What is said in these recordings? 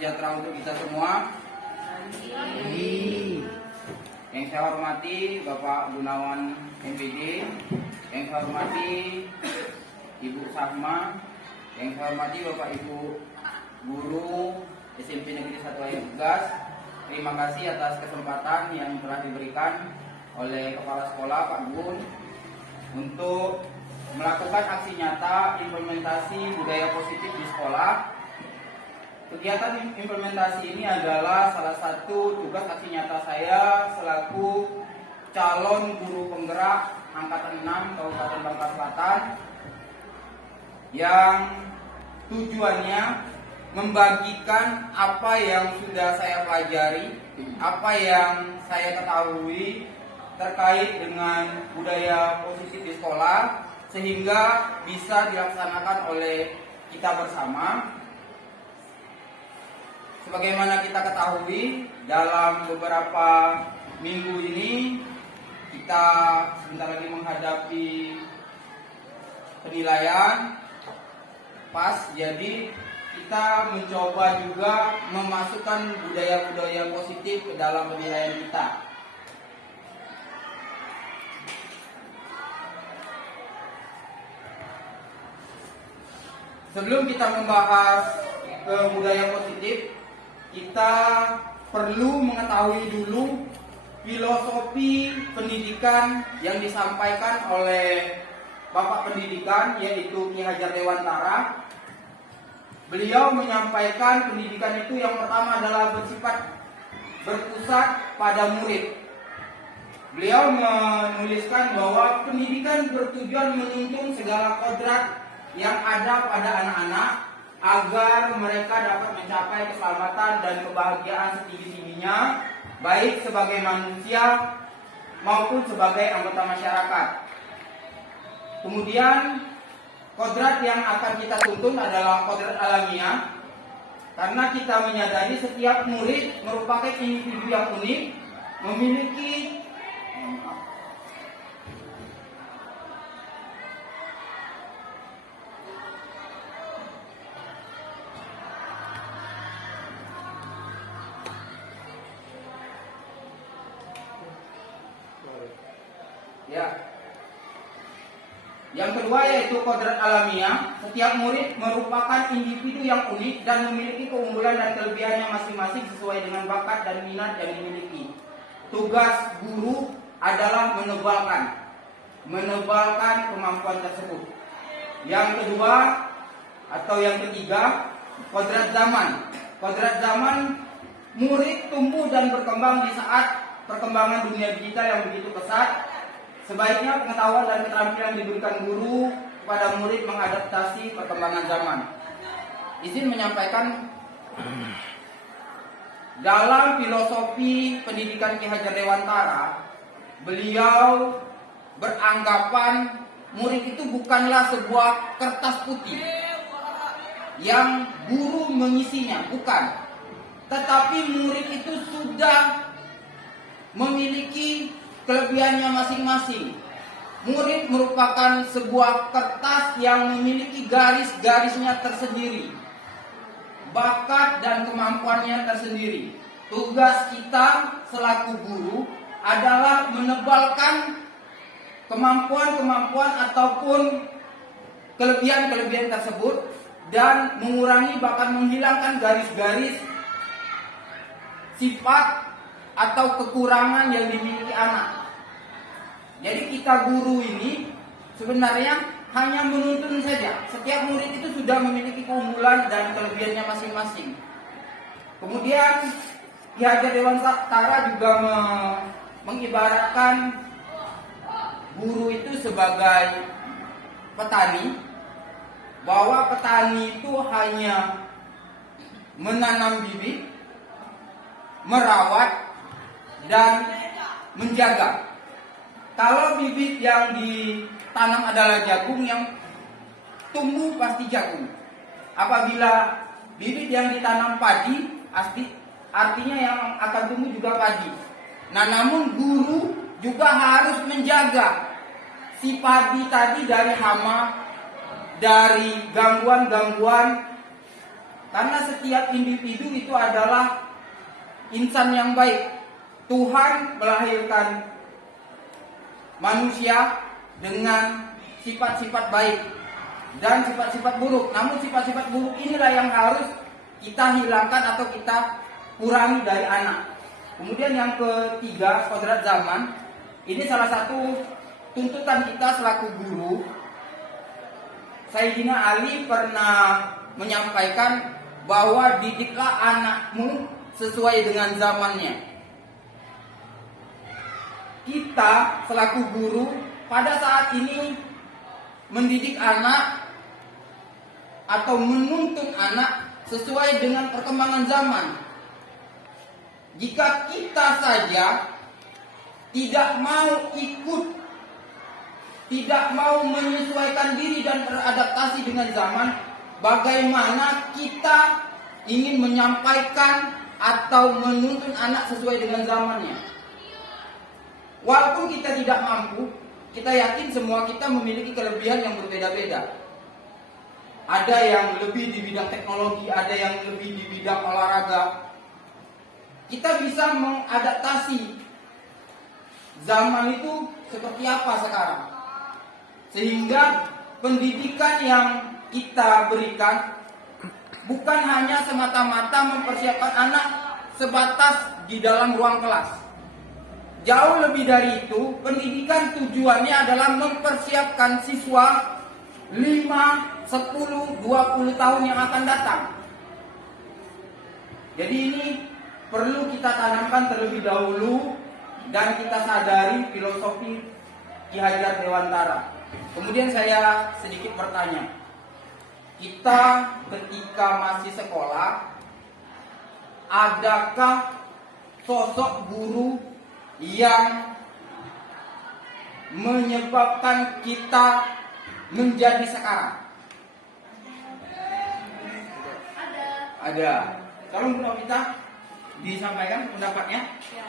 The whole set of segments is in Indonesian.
sejahtera untuk kita semua. Yang saya hormati Bapak Gunawan MPD, yang saya hormati Ibu Sahma, yang saya hormati Bapak Ibu Guru SMP Negeri 1 Ayam Gas. Terima kasih atas kesempatan yang telah diberikan oleh Kepala Sekolah Pak Gun untuk melakukan aksi nyata implementasi budaya positif di sekolah. Kegiatan implementasi ini adalah salah satu tugas aksi nyata saya selaku calon guru penggerak Angkatan 6 Kabupaten Bangka Selatan, yang tujuannya membagikan apa yang sudah saya pelajari, apa yang saya ketahui terkait dengan budaya positif di sekolah, sehingga bisa dilaksanakan oleh kita bersama. Sebagaimana kita ketahui, dalam beberapa minggu ini kita sebentar lagi menghadapi penilaian PAS. Jadi kita mencoba juga memasukkan budaya-budaya positif ke dalam penilaian kita. Sebelum kita membahas ke budaya positif, kita perlu mengetahui dulu filosofi pendidikan yang disampaikan oleh Bapak Pendidikan, yaitu Ki Hajar Dewantara. Beliau menyampaikan pendidikan itu yang pertama adalah bersifat berpusat pada murid. Beliau menuliskan bahwa pendidikan bertujuan menuntun segala kodrat yang ada pada anak-anak agar mereka dapat mencapai keselamatan dan kebahagiaan setinggi-tingginya, baik sebagai manusia maupun sebagai anggota masyarakat. Kemudian kodrat yang akan kita tuntun adalah kodrat alamiah, karena kita menyadari setiap murid merupakan individu yang unik, memiliki Yang kedua yaitu kodrat alamiah. Setiap murid merupakan individu yang unik dan memiliki keunggulan dan kelebihannya masing-masing sesuai dengan bakat dan minat yang dimiliki. Tugas guru adalah menebalkan kemampuan tersebut. Yang kedua atau yang ketiga, kodrat zaman. Kodrat zaman, murid tumbuh dan berkembang di saat perkembangan dunia digital yang begitu pesat. Sebaiknya pengetahuan dan keterampilan diberikan guru kepada murid mengadaptasi perkembangan zaman. Izin menyampaikan, dalam filosofi pendidikan Ki Hajar Dewantara, beliau beranggapan murid itu bukanlah sebuah kertas putih yang guru mengisinya, bukan. Tetapi murid itu sudah memiliki kelebihannya masing-masing. Murid merupakan sebuah kertas yang memiliki garis-garisnya tersendiri, bakat dan kemampuannya tersendiri. Tugas kita selaku guru adalah menebalkan kemampuan-kemampuan ataupun kelebihan-kelebihan tersebut dan mengurangi, bahkan menghilangkan garis-garis sifat atau kekurangan yang dimiliki anak. Jadi kita guru ini sebenarnya hanya menuntun saja. Setiap murid itu sudah memiliki keunggulan dan kelebihannya masing-masing. Kemudian Ki Hajar Dewantara juga mengibaratkan guru itu sebagai petani, bahwa petani itu hanya menanam bibit, merawat, dan menjaga. Kalau bibit yang ditanam adalah jagung, yang tumbuh pasti jagung. Apabila bibit yang ditanam padi, artinya yang akan tumbuh juga padi. Nah, namun guru juga harus menjaga si padi tadi dari hama, dari gangguan-gangguan Karena setiap individu itu adalah insan yang baik. Tuhan melahirkan manusia dengan sifat-sifat baik dan sifat-sifat buruk. Namun sifat-sifat buruk inilah yang harus kita hilangkan atau kita kurangi dari anak. Kemudian yang ketiga, kodrat zaman. Ini salah satu tuntutan kita selaku guru. Sayyidina Ali pernah menyampaikan bahwa didiklah anakmu sesuai dengan zamannya. Kita selaku guru pada saat ini mendidik anak atau menuntun anak sesuai dengan perkembangan zaman. Jika kita saja tidak mau ikut, tidak mau menyesuaikan diri dan beradaptasi dengan zaman, bagaimana kita ingin menyampaikan atau menuntun anak sesuai dengan zamannya? Walaupun kita tidak mampu, kita yakin semua kita memiliki kelebihan yang berbeda-beda. Ada yang lebih di bidang teknologi, ada yang lebih di bidang olahraga. Kita bisa mengadaptasi zaman itu seperti apa sekarang. Sehingga pendidikan yang kita berikan bukan hanya semata-mata mempersiapkan anak sebatas di dalam ruang kelas. Jauh lebih dari itu, pendidikan tujuannya adalah mempersiapkan siswa 5, 10, 20 tahun yang akan datang. Jadi ini perlu kita tanamkan terlebih dahulu dan kita sadari filosofi Ki Hajar Dewantara. Kemudian saya sedikit bertanya. Kita ketika masih sekolah, adakah sosok guru yang menyebabkan kita menjadi sekarang? Ada. Kalau Bu Novita disampaikan pendapatnya. Ya.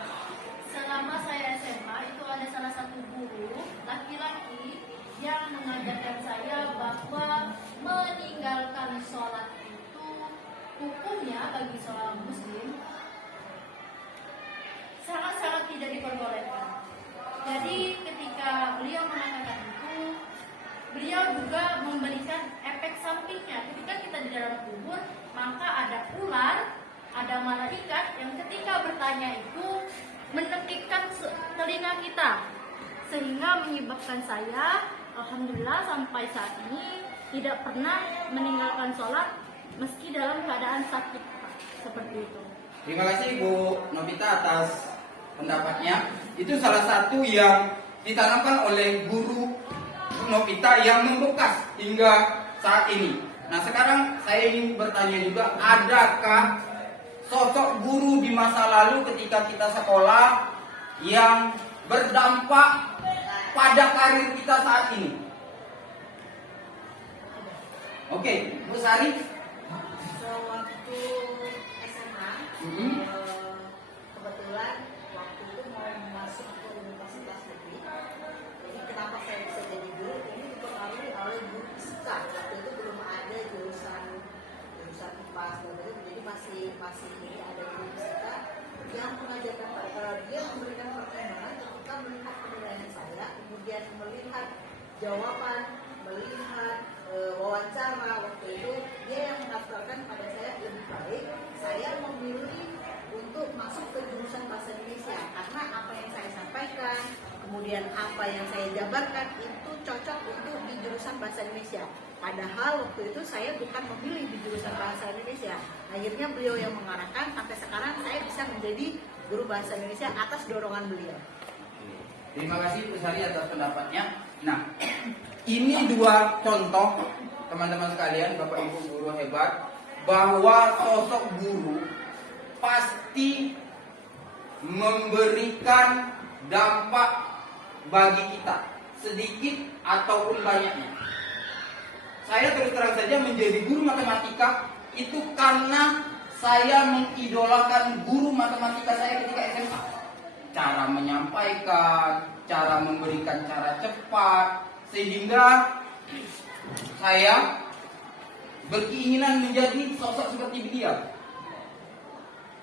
Selama saya SMA itu ada salah satu guru laki-laki yang mengajarkan saya bahwa meninggalkan sholat itu hukumnya bagi seorang muslim sangat-sangat tidak diperbolehkan. Jadi ketika beliau mengatakan itu, beliau juga memberikan efek sampingnya. Ketika kita di dalam kubur, maka ada ular, ada malaikat yang ketika bertanya itu menekikkan telinga kita, sehingga menyebabkan saya, alhamdulillah sampai saat ini tidak pernah meninggalkan sholat meski dalam keadaan sakit, seperti itu. Terima kasih Bu Novita atas pendapatnya. Itu salah satu yang ditanamkan oleh guru Bu Novita yang membekas hingga saat ini. Nah sekarang saya ingin bertanya juga, adakah sosok guru di masa lalu ketika kita sekolah yang berdampak pada karir kita saat ini? Oke, Bu Sari. Sewaktu SMA, kebetulan waktu itu mau masuk ke universitas negeri. Jadi kenapa saya bisa jadi guru? Ini dipengaruhi oleh guru fisika. Waktu itu belum ada jurusan IPA, jadi masih ini ada guru fisika yang mengajarkan dia memberikan pertimbangan ketika melihat penilaian saya, kemudian melihat jawaban, melihat wawancara. Waktu itu dia yang mendaftarkan pada saya, lebih baik saya memilih untuk masuk ke jurusan bahasa Indonesia karena apa yang saya sampaikan, kemudian apa yang saya jabarkan itu cocok untuk di jurusan bahasa Indonesia. Padahal waktu itu saya bukan memilih di jurusan bahasa Indonesia. Akhirnya beliau yang mengarahkan, sampai sekarang saya bisa menjadi guru bahasa Indonesia atas dorongan beliau. Terima kasih Bu Sari atas pendapatnya. Nah, ini dua contoh teman-teman sekalian, Bapak Ibu guru hebat, bahwa sosok guru pasti memberikan dampak bagi kita, sedikit ataupun banyaknya. Saya terus terang saja menjadi guru matematika itu karena saya mengidolakan guru matematika saya ketika SMA. Cara menyampaikan, cara memberikan cara cepat, sehingga saya berkeinginan menjadi sosok seperti beliau.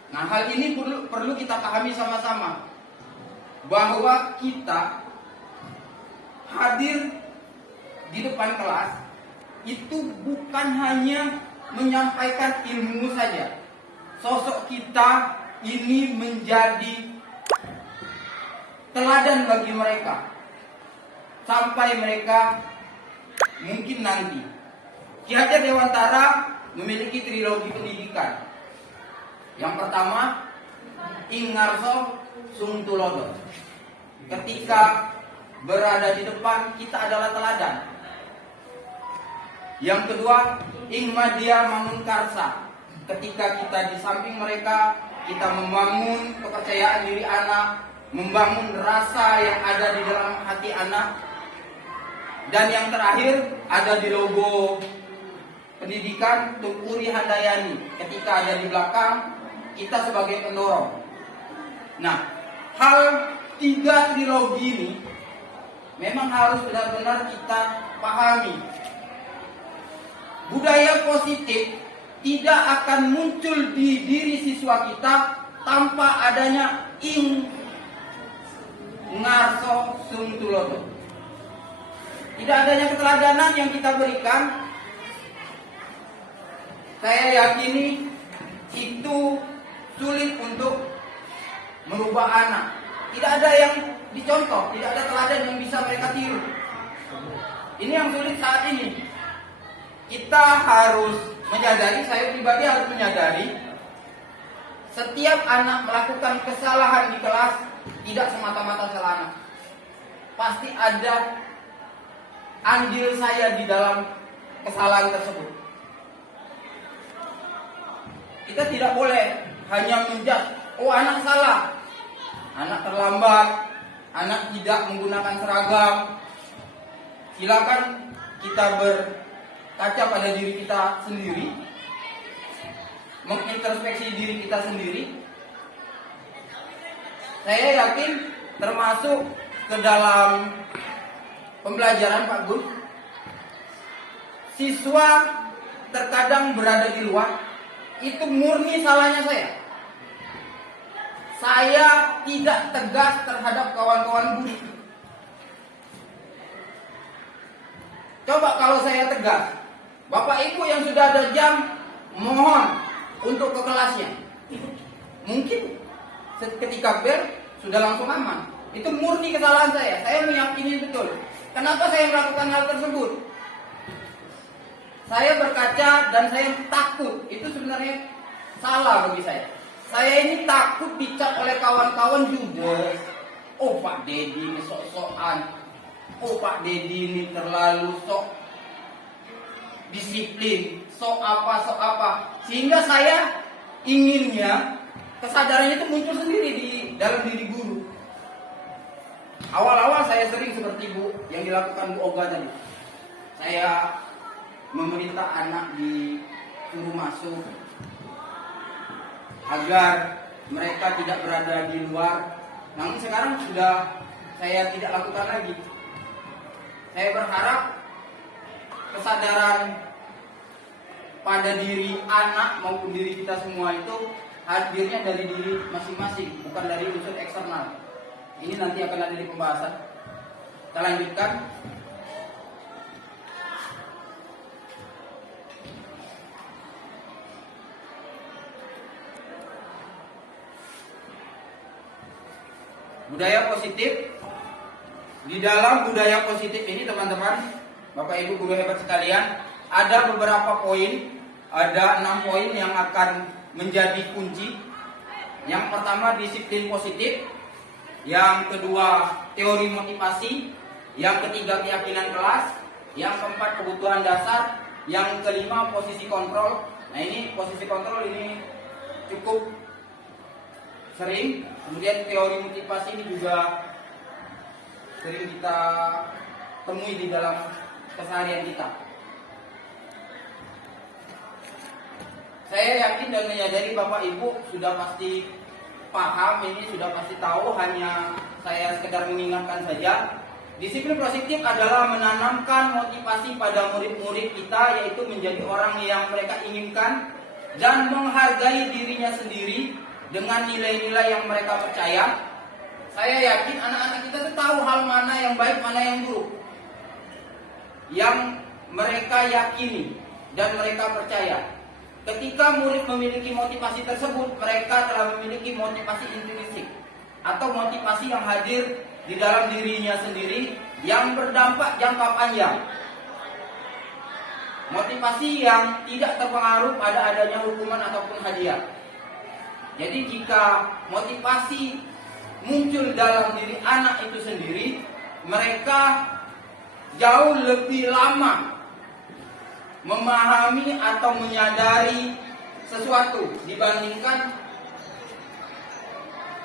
Nah, hal ini perlu kita pahami sama-sama, bahwa kita hadir di depan kelas itu bukan hanya menyampaikan ilmu saja. Sosok kita ini menjadi teladan bagi mereka sampai mereka mungkin nanti. Ki Hajar Dewantara memiliki trilogi pendidikan. Yang pertama, Ing Ngarso Sung Tulodo. Ketika berada di depan, kita adalah teladan. Yang kedua, Ing Madya Mangunkarsa. Ketika kita di samping mereka, kita membangun kepercayaan diri anak, membangun rasa yang ada di dalam hati anak. Dan yang terakhir, ada di logo pendidikan Tunku Uri Handayani. Ketika ada di belakang, kita sebagai pendorong. Nah, hal 3 trilogi ini memang harus benar-benar kita pahami. Budaya positif tidak akan muncul di diri siswa kita tanpa adanya Ing Ngarso Sung Tulodo. Tidak adanya keteladanan yang kita berikan, saya yakini itu sulit untuk merubah anak. Tidak ada yang dicontoh, tidak ada teladan yang bisa mereka tiru. Ini yang sulit saat ini. Kita harus menyadari, saya pribadi harus menyadari, setiap anak melakukan kesalahan di kelas tidak semata-mata salah anak. Pasti ada andil saya di dalam kesalahan tersebut. Kita tidak boleh hanya menjudge, oh anak salah, anak terlambat, anak tidak menggunakan seragam. Silakan kita berkaca pada diri kita sendiri, mengintrospeksi diri kita sendiri. Saya yakin termasuk ke dalam pembelajaran Pak Gun, siswa terkadang berada di luar, itu murni salahnya saya. Saya tidak tegas terhadap kawan-kawan guru. Coba kalau saya tegas, Bapak Ibu yang sudah ada jam, mohon untuk ke kelasnya. Mungkin ketika bel sudah langsung aman. Itu murni kesalahan saya. Saya meyakini betul. Kenapa saya melakukan hal tersebut? Saya berkaca dan saya takut. Itu sebenarnya salah bagi saya. Saya ini takut dicap oleh kawan-kawan juga. Oh Pak Dedi ini sok-sokan. Oh Pak Dedi ini terlalu sok disiplin. Sok apa. Sehingga saya inginnya kesadarannya itu muncul sendiri di dalam diri guru. Awal-awal saya sering seperti Bu yang dilakukan Bu Oga tadi. Saya memerintah anak disuruh masuk agar mereka tidak berada di luar. Namun sekarang sudah saya tidak lakukan lagi. Saya berharap kesadaran pada diri anak maupun diri kita semua itu hadirnya dari diri masing-masing, bukan dari unsur eksternal. Ini nanti akan ada di pembahasan. Kita lanjutkan. Budaya positif. Di dalam budaya positif ini teman-teman, Bapak Ibu guru hebat sekalian, ada beberapa poin, ada 6 poin yang akan menjadi kunci. Yang pertama disiplin positif, yang kedua teori motivasi, yang ketiga keyakinan kelas, yang keempat kebutuhan dasar, yang kelima posisi kontrol. Nah ini posisi kontrol ini cukup sering. Kemudian teori motivasi ini juga sering kita temui di dalam keseharian kita. Saya yakin dan menyadari Bapak Ibu sudah pasti paham ini, sudah pasti tahu, hanya saya sekedar mengingatkan saja Disiplin positif adalah menanamkan motivasi pada murid-murid kita, yaitu menjadi orang yang mereka inginkan dan menghargai dirinya sendiri dengan nilai-nilai yang mereka percaya. Saya yakin anak-anak kita tuh tahu hal mana yang baik, mana yang buruk, yang mereka yakini dan mereka percaya. Ketika murid memiliki motivasi tersebut, mereka telah memiliki motivasi intrinsik atau motivasi yang hadir di dalam dirinya sendiri yang berdampak jangka panjang. Motivasi yang tidak terpengaruh pada adanya hukuman ataupun hadiah. Jadi jika motivasi muncul dalam diri anak itu sendiri, mereka jauh lebih lama memahami atau menyadari sesuatu dibandingkan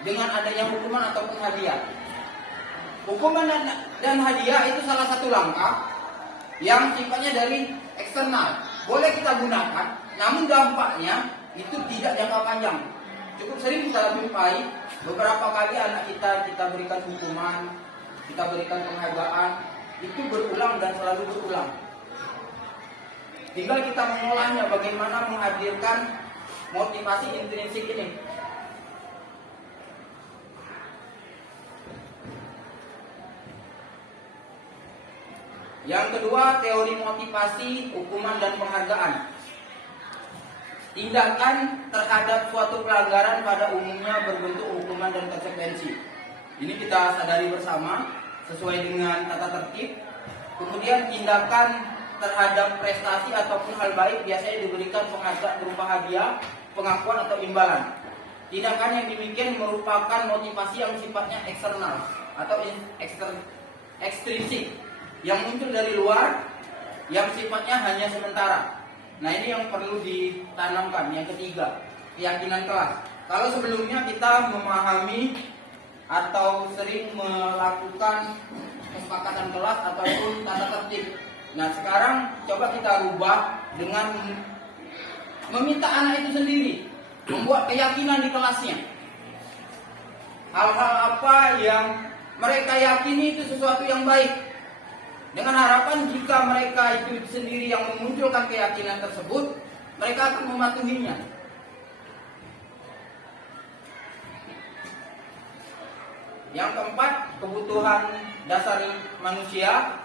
dengan adanya hukuman ataupun hadiah. Hukuman dan hadiah itu salah satu langkah yang sifatnya dari eksternal. Boleh kita gunakan, namun dampaknya itu tidak jangka panjang. Cukup sering kita jumpai beberapa kali anak kita berikan hukuman, kita berikan penghargaan, itu berulang dan selalu berulang. Tinggal kita mengolahnya, bagaimana menghadirkan motivasi intrinsik ini. Yang kedua, teori motivasi, hukuman dan penghargaan. Tindakan terhadap suatu pelanggaran pada umumnya berbentuk hukuman dan konsekuensi. Ini kita sadari bersama sesuai dengan tata tertib. Kemudian tindakan terhadap prestasi ataupun hal baik biasanya diberikan penghargaan berupa hadiah, pengakuan atau imbalan. Tindakan yang demikian merupakan motivasi yang sifatnya eksternal atau ekstrinsik, yang muncul dari luar, yang sifatnya hanya sementara. Nah, ini yang perlu ditanamkan. Yang ketiga, keyakinan kelas. Kalau sebelumnya kita memahami atau sering melakukan kesepakatan kelas ataupun tata tertib. Nah, sekarang coba kita rubah dengan meminta anak itu sendiri membuat keyakinan di kelasnya. Hal-hal apa yang mereka yakini itu sesuatu yang baik. Dengan harapan jika mereka itu sendiri yang memunculkan keyakinan tersebut, mereka akan mematuhinya. Yang keempat, kebutuhan dasar manusia.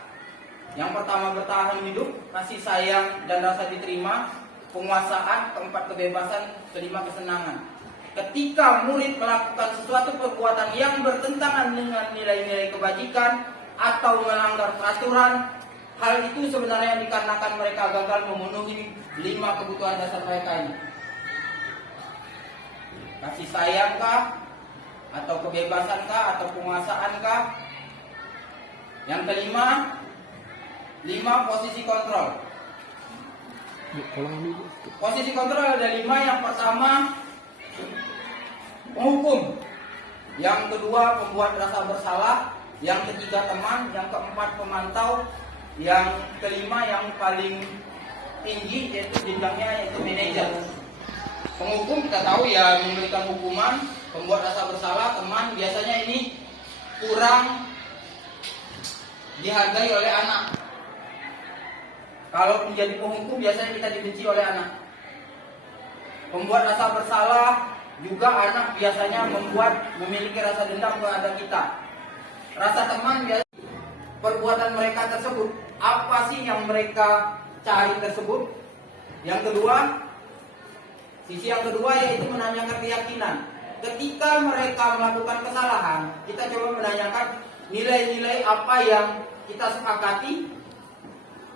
Yang pertama, bertahan hidup, kasih sayang dan rasa diterima, penguasaan. Keempat, kebebasan. Kelima, kesenangan. Ketika murid melakukan sesuatu perbuatan yang bertentangan dengan nilai-nilai kebajikan atau melanggar peraturan, hal itu sebenarnya dikarenakan mereka gagal memenuhi 5 kebutuhan dasar mereka ini. Kasih sayang kah? Atau kebebasan kah? Atau penguasaan kah? Yang kelima, 5 posisi kontrol. Posisi kontrol ada 5. Yang pertama, menghukum. Yang kedua, membuat rasa bersalah. Yang ketiga, teman. Yang keempat, pemantau. Yang kelima, yang paling tinggi yaitu jenjangnya, yaitu manajer. Penghukum kita tahu ya, memberikan hukuman. Pembuat rasa bersalah, teman. Biasanya ini kurang dihargai oleh anak. Kalau menjadi penghukum biasanya kita dibenci oleh anak. Pembuat rasa bersalah juga anak biasanya memiliki rasa dendam kepada kita. Rasa teman biasanya perbuatan mereka tersebut, apa sih yang mereka cari tersebut. Yang kedua, sisi yang kedua yaitu menanyakan keyakinan. Ketika mereka melakukan kesalahan, kita coba menanyakan nilai-nilai apa yang kita sepakati,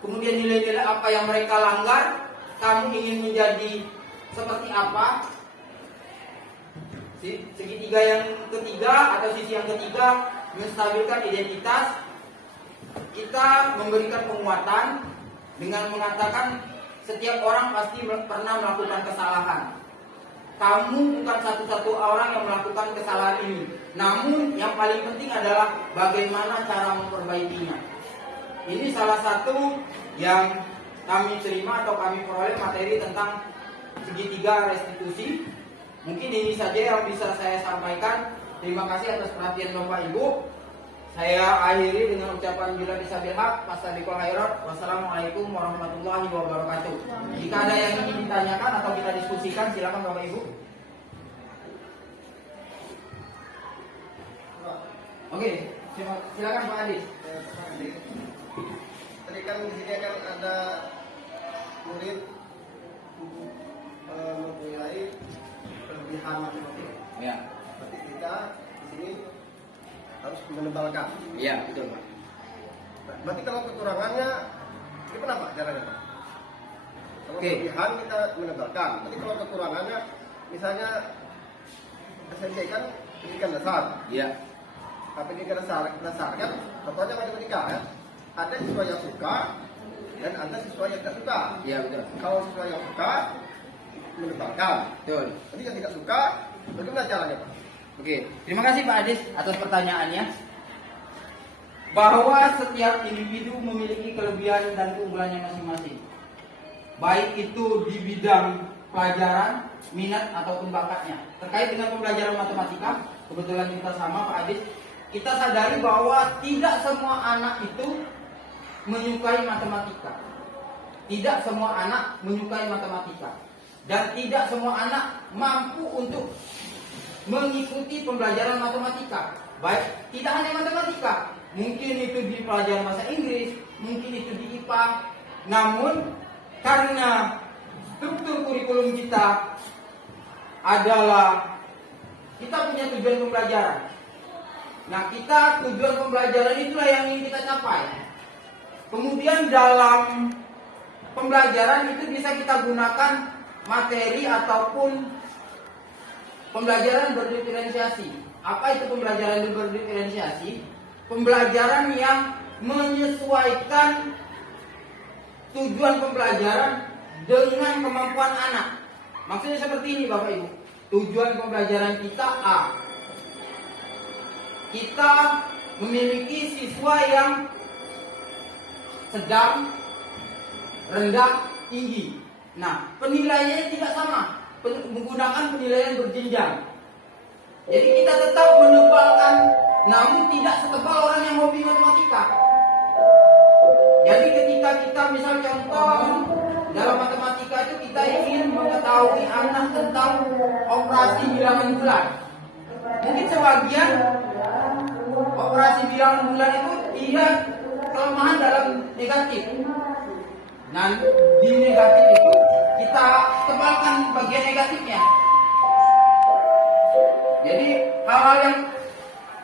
kemudian nilai-nilai apa yang mereka langgar. Kamu ingin menjadi seperti apa? Segitiga yang ketiga atau sisi yang ketiga, menstabilkan identitas. Kita memberikan penguatan dengan mengatakan setiap orang pasti pernah melakukan kesalahan. Kamu bukan satu-satu orang yang melakukan kesalahan ini. Namun yang paling penting adalah bagaimana cara memperbaikinya. Ini salah satu yang kami terima atau kami peroleh materi tentang segitiga restitusi. Mungkin ini saja yang bisa saya sampaikan. Terima kasih atas perhatian Bapak Ibu. Saya akhiri dengan ucapan bila disabil haq, fastabiqul khairat. Wassalamualaikum warahmatullahi wabarakatuh. Jika ada yang ingin ditanyakan atau kita diskusikan, silakan Bapak Ibu. Oke, silakan Pak Adis. Tadi kan di sini kan ada murid mempunyai kelebihan matematika. Ya, Berarti kita di sini harus menebalkan. iya betul Pak. Berarti kalau kekurangannya, gimana Pak caranya Pak? Kalau Oke. kelebihan kita menebalkan. Berarti kalau kekurangannya, misalnya SMP kan pendidikan dasar, Iya, tapi pendidikan dasar kan, contohnya matematika ya. Ada siswa yang suka dan ada siswa yang tidak suka. iya betul. Kalau siswa yang suka menebalkan, Betul. nanti yang tidak suka bagaimana caranya Pak? Oke, terima kasih Pak Adis atas pertanyaannya. Bahwa setiap individu memiliki kelebihan dan keunggulannya masing-masing. Baik itu di bidang pelajaran, minat ataupun bakatnya. Terkait dengan pembelajaran matematika, kebetulan kita sama Pak Adis, kita sadari bahwa tidak semua anak itu menyukai matematika. Tidak semua anak menyukai matematika. Dan tidak semua anak mampu untuk mengikuti pembelajaran matematika. Baik, tidak hanya matematika, mungkin itu di pelajaran bahasa Inggris, mungkin itu di IPA. Namun karena struktur kurikulum kita adalah kita punya tujuan pembelajaran. Nah, kita tujuan pembelajaran itulah yang ingin kita capai. Kemudian dalam pembelajaran itu bisa kita gunakan materi ataupun pembelajaran berdiferensiasi. Apa itu pembelajaran berdiferensiasi? Pembelajaran yang menyesuaikan tujuan pembelajaran dengan kemampuan anak. Maksudnya seperti ini Bapak Ibu. Tujuan pembelajaran kita A. Kita memiliki siswa yang sedang, rendah, tinggi. Nah, penilaiannya tidak sama. Menggunakan penilaian berjenjang. Jadi kita tetap menebalkan, namun tidak setebal orang yang hobi matematika. Jadi ketika kita misal contoh dalam matematika itu kita ingin mengetahui anak tentang operasi bilangan bulan. Mungkin sebagian operasi bilangan bulan itu dia kelemahan dalam negatif. Nah, di negatif itu kita tebalkan bagian negatifnya. Jadi hal-hal yang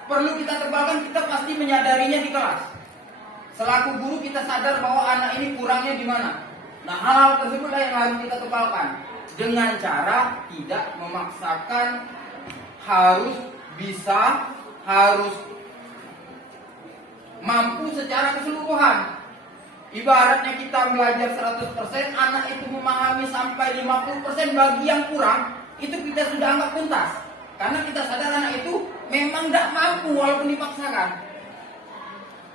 perlu kita tebalkan kita pasti menyadarinya di kelas. Selaku guru kita sadar bahwa anak ini kurangnya di mana. Nah, hal-hal tersebutlah yang harus kita tebalkan dengan cara tidak memaksakan harus bisa, harus mampu secara keseluruhan. Ibaratnya kita belajar 100%, anak itu memahami sampai 50%, bagi yang kurang, itu kita sudah anggap tuntas. Karena kita sadar anak itu memang tidak mampu walaupun dipaksakan.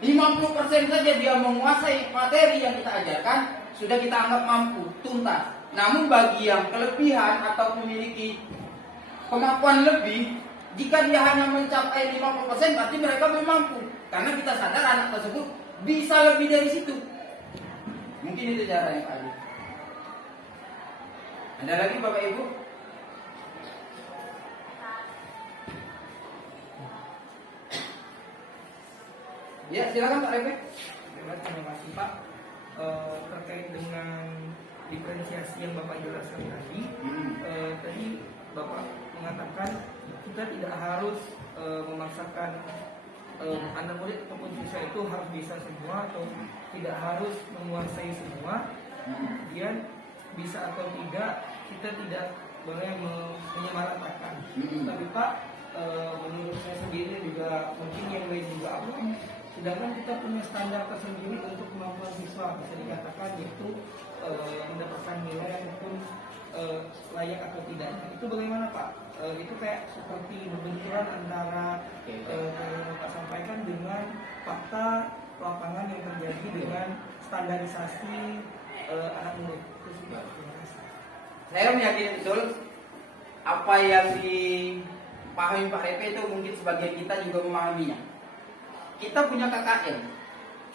50% saja dia menguasai materi yang kita ajarkan, sudah kita anggap mampu, tuntas. Namun bagi yang kelebihan atau memiliki kemampuan lebih, jika dia hanya mencapai 50%, berarti mereka belum mampu. Karena kita sadar anak tersebut bisa lebih dari situ. Mungkin itu caranya Pak Adi. Ada lagi Bapak Ibu? Ya, silakan Pak Refek. Terima kasih Pak. Terkait dengan diferensiasi yang Bapak jelaskan tadi, tadi Bapak mengatakan kita tidak harus memaksakan anak murid ataupun siswa itu harus bisa semua atau tidak harus menguasai semua. Kemudian bisa atau tidak kita tidak boleh menyamaratakan. Tapi Pak, menurut saya sendiri juga mungkin yang lain juga apa? Sedangkan kita punya standar tersendiri untuk kemampuan siswa, bisa dikatakan yaitu mendapatkan nilai ataupun layak atau tidak. Itu bagaimana Pak? Itu kayak seperti berbenturan antara yang Bapak sampaikan dengan fakta lapangan yang terjadi dengan standarisasi anak murid. Itu sudah. Saya meyakini betul apa yang dipahami Pak Repe itu mungkin sebagian kita juga memahaminya. kita punya KKN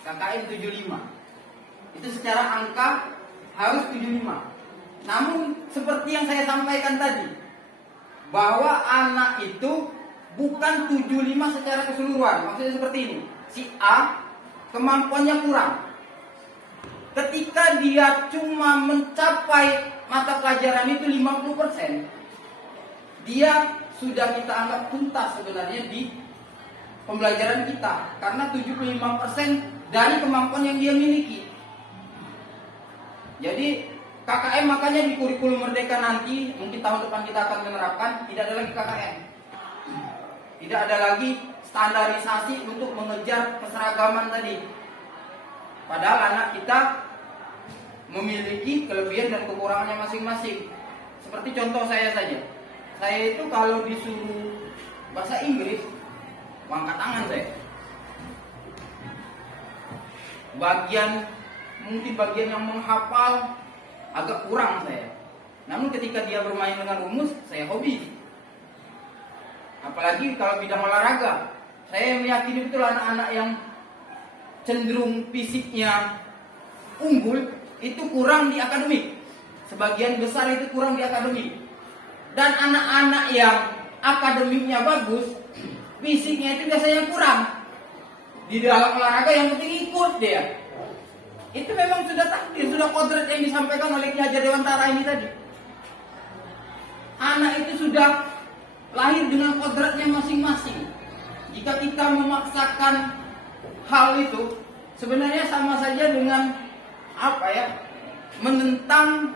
75. Itu secara angka harus 75. Namun seperti yang saya sampaikan tadi, bahwa anak itu bukan 75 secara keseluruhan. Maksudnya seperti ini. Si A kemampuannya kurang. Ketika dia cuma mencapai mata pelajaran itu 50%, dia sudah kita anggap tuntas sebenarnya di pembelajaran kita. Karena 75% dari kemampuan yang dia miliki. Jadi KKN makanya di kurikulum Merdeka nanti, mungkin tahun depan kita akan menerapkan, tidak ada lagi KKN. Tidak ada lagi standarisasi untuk mengejar keseragaman tadi. Padahal anak kita memiliki kelebihan dan kekurangannya masing-masing. Seperti contoh saya saja. Saya itu kalau disuruh bahasa Inggris, angkat tangan saya. Mungkin bagian yang menghafal agak kurang saya. Namun ketika dia bermain dengan rumus, saya hobi. Apalagi kalau bidang olahraga, saya meyakini betul anak-anak yang cenderung fisiknya unggul itu kurang di akademik. Sebagian besar itu kurang di akademik. Dan anak-anak yang akademiknya bagus, fisiknya itu biasanya kurang. Di dalam olahraga yang penting ikut dia. Itu memang sudah takdir, sudah kodrat yang disampaikan oleh Ki Hajar Dewantara ini tadi. Anak itu sudah lahir dengan kodratnya masing-masing. Jika kita memaksakan hal itu, sebenarnya sama saja dengan menentang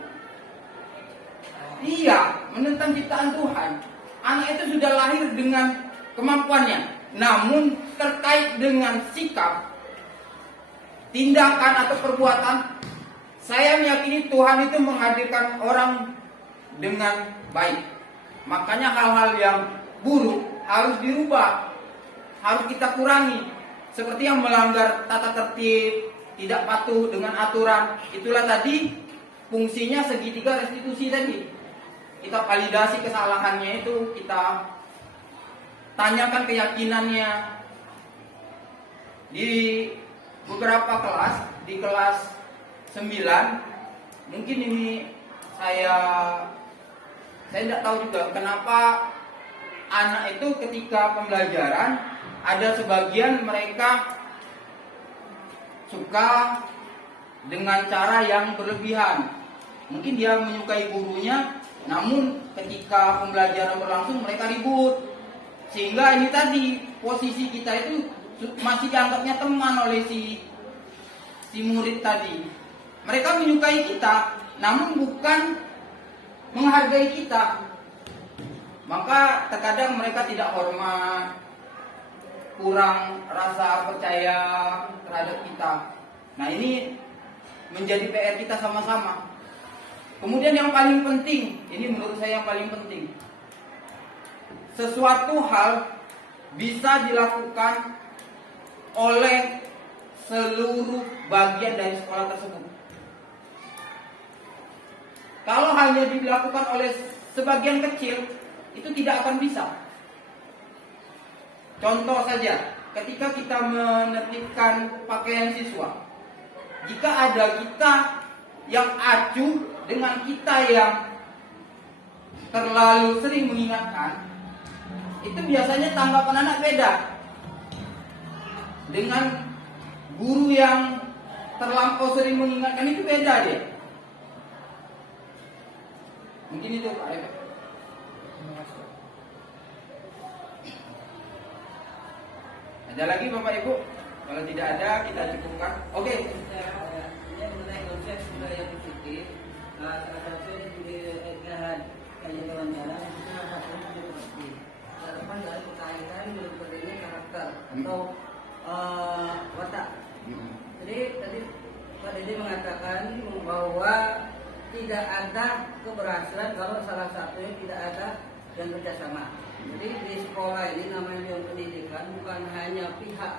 ciptaan Tuhan. Anak itu sudah lahir dengan kemampuannya. Namun terkait dengan sikap, tindakan atau perbuatan, saya meyakini Tuhan itu menghadirkan orang dengan baik. Makanya hal-hal yang buruk harus dirubah, harus kita kurangi. Seperti yang melanggar tata tertib, tidak patuh dengan aturan. Itulah tadi fungsinya segitiga restitusi tadi. Kita validasi kesalahannya itu, kita tanyakan keyakinannya. Di beberapa kelas, di kelas 9, mungkin ini saya tidak tahu juga kenapa anak itu ketika pembelajaran ada sebagian mereka suka dengan cara yang berlebihan. Mungkin dia menyukai gurunya, namun ketika pembelajaran berlangsung mereka ribut. Sehingga ini tadi posisi kita itu masih dianggapnya teman oleh si murid tadi. Mereka menyukai kita, namun bukan menghargai kita. Maka terkadang mereka tidak hormat, kurang rasa percaya terhadap kita. Nah, ini menjadi PR kita sama-sama. Kemudian yang paling penting, ini menurut saya yang paling penting, sesuatu hal bisa dilakukan oleh seluruh bagian dari sekolah tersebut. Kalau hanya dilakukan oleh sebagian kecil, itu tidak akan bisa. Contoh saja, ketika kita menertibkan pakaian siswa, jika ada kita yang acuh dengan kita yang terlalu sering mengingatkan, itu biasanya tanggapan anak beda dengan guru yang terlampau sering mengingatkan, itu beda dia. Mungkin itu Pak Eko. Ada lagi Bapak Ibu? Kalau tidak ada, kita cukupkan. Oke. Ini mengenai konsep budaya positif. Salah satunya di kajian wawancara itu salah satunya budaya positif. Harapan dari kekaitan berbagai karakter atau watak. Jadi tadi Pak Dede mengatakan bahwa tidak ada keberhasilan kalau salah satunya tidak ada yang kerjasama. Jadi di sekolah ini namanya yang pendidikan bukan hanya pihak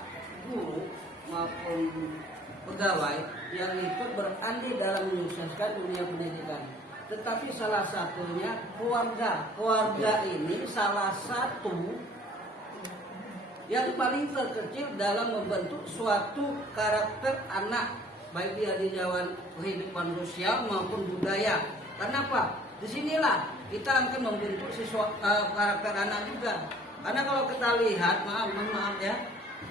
guru maupun pegawai yang ikut berandil dalam menyukseskan dunia pendidikan, tetapi salah satunya keluarga. Keluarga ini salah satu yang paling terkecil dalam membentuk suatu karakter anak, baik dia di jalan kehidupan sosial maupun budaya. Kenapa? Disinilah kita akan membentuk karakter anak juga. Karena kalau kita lihat, maaf ya,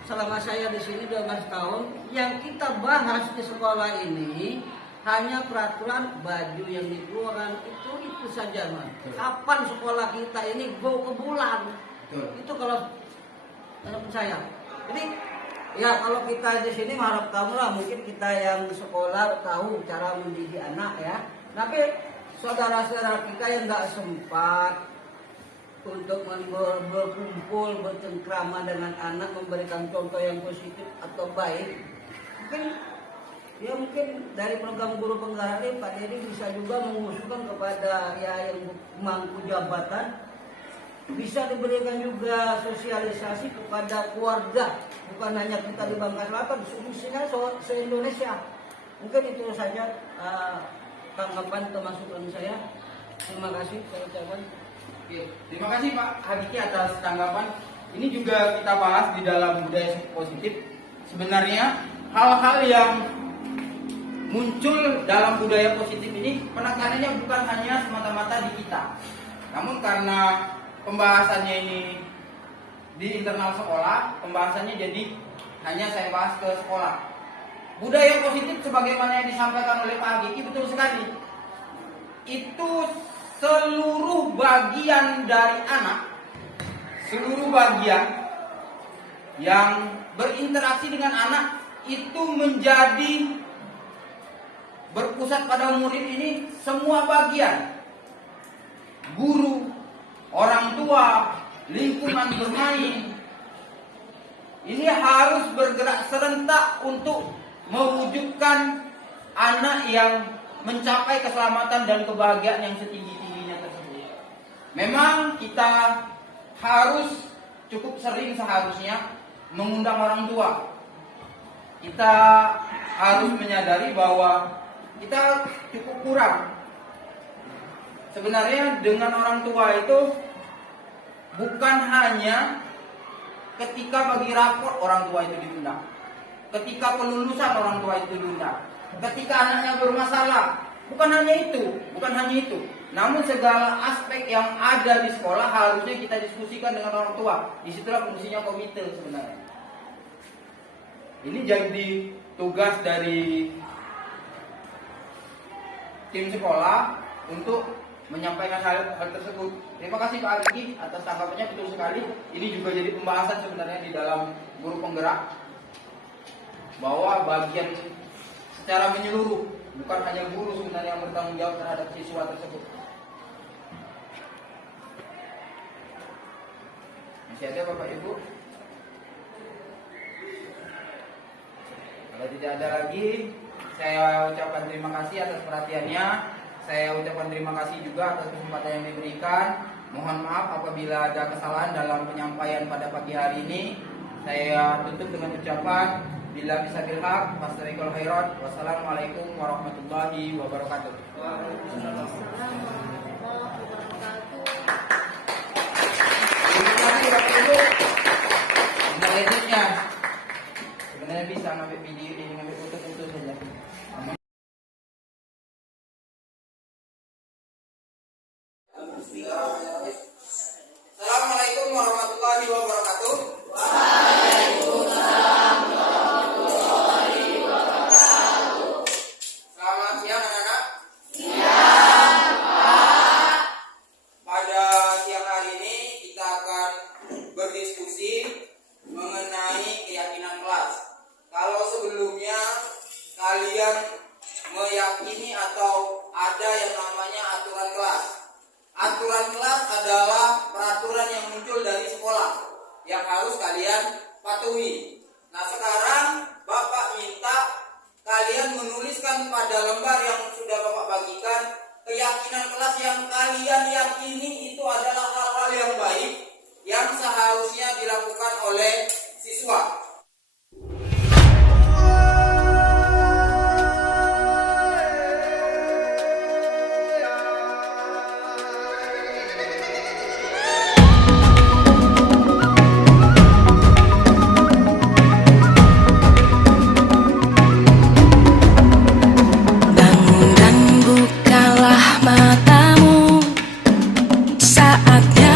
selama saya di sini 12 tahun, yang kita bahas di sekolah ini hanya peraturan baju yang dikeluarkan itu saja, Mas. Kapan sekolah kita ini go ke bulan? Itu kalau menurut saya. Jadi ya kalau kita di sini harap tahu lah, mungkin kita yang sekolah tahu cara mendidik anak ya. Tapi saudara-saudara kita yang nggak sempat untuk berkumpul, bercengkrama dengan anak, memberikan contoh yang positif atau baik, mungkin dari program guru penggerak ini Pak Dedi bisa juga mengusulkan kepada ya yang mangku jabatan, bisa diberikan juga sosialisasi kepada keluarga, bukan hanya kita di Bangka Selatan, semestinya se-Indonesia. Mungkin itu saja tanggapan atau masukan saya. Terima kasih saya ucapkan. Oke, terima kasih Pak Habiki atas tanggapan. Ini juga kita bahas di dalam budaya positif. Sebenarnya hal-hal yang muncul dalam budaya positif ini penekanannya bukan hanya semata-mata di kita, namun karena pembahasannya ini di internal sekolah, pembahasannya jadi hanya saya bahas ke sekolah. Budaya positif sebagaimana yang disampaikan oleh Pak Habiki betul sekali. Itu seluruh bagian dari anak, seluruh bagian yang berinteraksi dengan anak itu menjadi berpusat pada murid ini semua bagian. Guru, orang tua, lingkungan bermain. Ini harus bergerak serentak untuk mewujudkan anak yang mencapai keselamatan dan kebahagiaan yang setinggi-tingginya tersebut. Memang kita harus cukup sering seharusnya mengundang orang tua. Kita harus menyadari bahwa kita cukup kurang. Sebenarnya dengan orang tua itu bukan hanya ketika bagi rapor orang tua itu diundang, ketika pelulusan orang tua itu diundang, ketika anaknya bermasalah, bukan hanya itu, namun segala aspek yang ada di sekolah harusnya kita diskusikan dengan orang tua. Disitulah fungsinya komite sebenarnya. Ini jadi tugas dari tim sekolah untuk menyampaikan hal tersebut. Terima kasih Pak Habiki atas tanggapannya, betul sekali. Ini juga jadi pembahasan sebenarnya di dalam guru penggerak, bahwa bagian secara menyeluruh, bukan hanya guru sebenarnya yang bertanggung jawab terhadap siswa tersebut. Masih ada Bapak Ibu? Kalau tidak ada lagi, saya ucapkan terima kasih atas perhatiannya. Saya ucapkan terima kasih juga atas kesempatan yang diberikan. Mohon maaf apabila ada kesalahan dalam penyampaian pada pagi hari ini. Saya tutup dengan ucapan bila bisa bilhaq, fastarikul khairat. Wassalamualaikum warahmatullahi wabarakatuh. Terima kasih Bapak Ibu. Selanjutnya sebenarnya bisa ngambil video ini, ngambil foto itu saja. Assalamualaikum warahmatullahi wabarakatuh. Selamat siang anak-anak. Pada siang hari ini kita akan berdiskusi mengenai keyakinan kelas. Kalau sebelumnya kalian meyakini atau ada yang namanya aturan kelas. Aturan kelas adalah peraturan yang muncul dari sekolah yang harus kalian patuhi. Nah, sekarang Bapak minta kalian menuliskan pada lembar yang sudah Bapak bagikan keyakinan kelas yang kalian yakini itu adalah hal-hal yang baik yang seharusnya dilakukan oleh siswa. saatnya